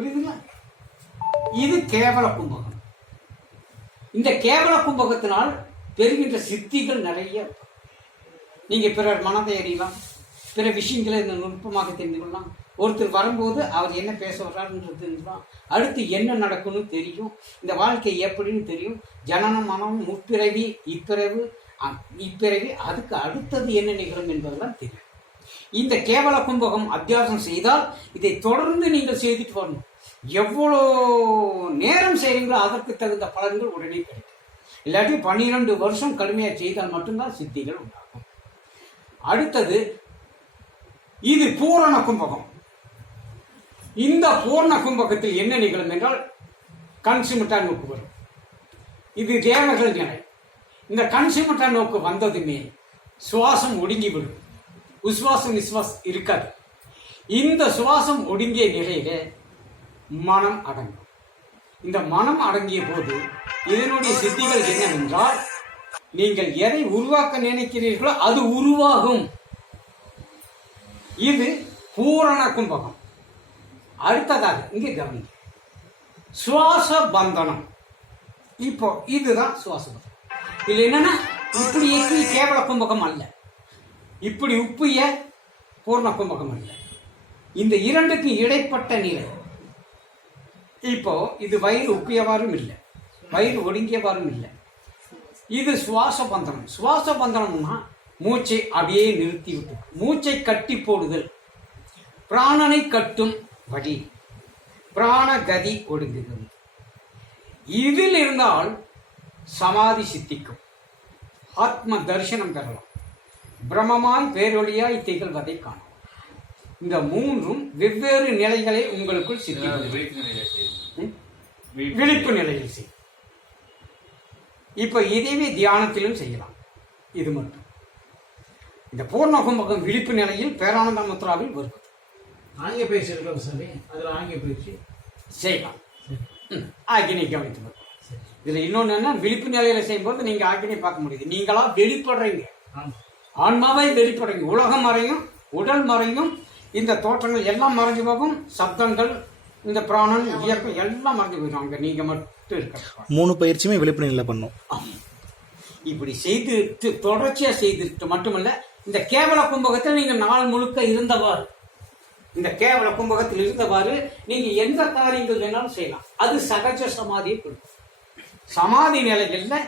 புரியுதுங்களா? இது கேவல கும்பகம். இந்த கேவல கும்பகத்தினால் பெறுகின்ற சித்திகள் நிறைய நீங்க பிறர் மனதை அறியலாம். பிற விஷயங்களை இந்த நுட்பமாக தெரிந்து கொள்ளலாம். ஒருத்தர் வரும்போது அவர் என்ன பேச வர்றாருன்றது தெரிஞ்சுக்கலாம். அடுத்து என்ன நடக்கும்னு தெரியும். இந்த வாழ்க்கை எப்படின்னு தெரியும். ஜனன மனம் முற்பிறவி இப்பிறவு இப்பிறவி அதுக்கு அடுத்தது என்ன நிகழும் என்பதெல்லாம் தெரியும். இந்த கேவல கும்பகம் அத்தியாசம் செய்தால் இதை தொடர்ந்து நீங்கள் செய்துட்டு வரணும். எவ்வளோ நேரம் செய்கிறீங்களோ அதற்கு தகுந்த பலன்கள் உடனே கிடைக்கும். இல்லாட்டி பன்னிரெண்டு வருஷம் கடுமையாக செய்தால் மட்டும்தான் சித்திகள் உண்டாகும். அடுத்தது இது பூரண கும்பகம். இந்த பூர்ண கும்பகத்தில் என்ன நிகழும் என்றால் கன்சிமிட்டா நோக்கு வரும். இது தேவர்கள் நிலை. இந்த கன்சிமிட்டா நோக்கு வந்ததுமே சுவாசம் ஒடுங்கிவிடும். உஸ்வாசம் விஸ்வாஸ் இருக்காது. இந்த சுவாசம் ஒடுங்கிய நிலையில மனம் அடங்கும். இந்த மனம் அடங்கிய போது இதனுடைய சித்திகள் என்னவென்றால் நீங்கள் எதை உருவாக்க நினைக்கிறீர்களோ அது உருவாகும். இது பூரண கும்பகம். அடுத்ததாக இங்கே கவனிங்க. சுவாச பந்தனம். இப்போ இதுதான் சுவாச பந்தனம். இதுல என்னன்னா இப்படி இப்படி கேவல கும்பகம் அல்ல. இப்படி உப்பிய பூர்ண கும்பகம் அல்ல. இந்த இரண்டுக்கு இடைப்பட்ட நிலை. இப்போ இது வயிறு உப்பியவாறும் இல்லை. வயிறு ஒடுங்கியவாறும் இல்லை. இது சுவாச பந்தனம். சுவாச பந்தனம்னா மூச்சை அப்படியே நிறுத்தி விட்டு மூச்சை கட்டி போடுதல். பிராணனை கட்டும் வழி. பிராணகதி ஒடுங்குகிறது இதில் இருந்தால் சமாதி சித்திக்கும். ஆத்ம தரிசனம் பெறலாம். பிரமமாய் பேரொழியாய் திகழ்வதை காணும் இந்த மூன்றும் வெவ்வேறு நிலைகளை உங்களுக்குள் சித்திக்கும் விழிப்பு நிலையில செய்யுது ம்? விழிப்பு நிலையில் செய் இப்ப இதைவே தியானத்திலும் செய்யலாம். இது மட்டும். இந்த பூர்ண கும்பகம் விழிப்பு நிலையில் பேரானந்த முத்ராவில் வருவது. ஆங்கில பயிற்சி இருக்கிறது சாமி? அதில் ஆங்கில பயிற்சி. செய்யலாம். ஆக்கினை கவனித்து பார்க்கலாம். இதுல இன்னொன்னு என்ன விழிப்பு நிலையில செய்யும்போது நீங்க ஆக்கினை பார்க்க முடியுது. நீங்களா வெளிப்படுறீங்க. ஆன்மாவை வெளிப்படுறீங்க. உலகம் மறையும் உடல் மறையும் இந்த தோற்றங்கள் எல்லாம் மறைஞ்சு போகும். சப்தங்கள் இந்த பிராணன் இயக்கம் எல்லாம் மறைஞ்சு போயிடும். அங்க நீங்க மட்டும் இருக்க மூணு பயிற்சியுமே விழிப்பு நிலையில் பண்ணும். இப்படி செய்து தொடர்ச்சியா செய்துட்டு மட்டுமல்ல இந்த கேவல கும்பகத்தில் நீங்க நாள் முழுக்க இருந்தவாறு இந்த கேவல கும்பகத்தில் இருந்தவாறு நீங்க எந்த காரியங்கள் வேணாலும் செய்யலாம். அது சகஜ சமாதியை கொடுக்கும். சமாதி நிலைகள்ல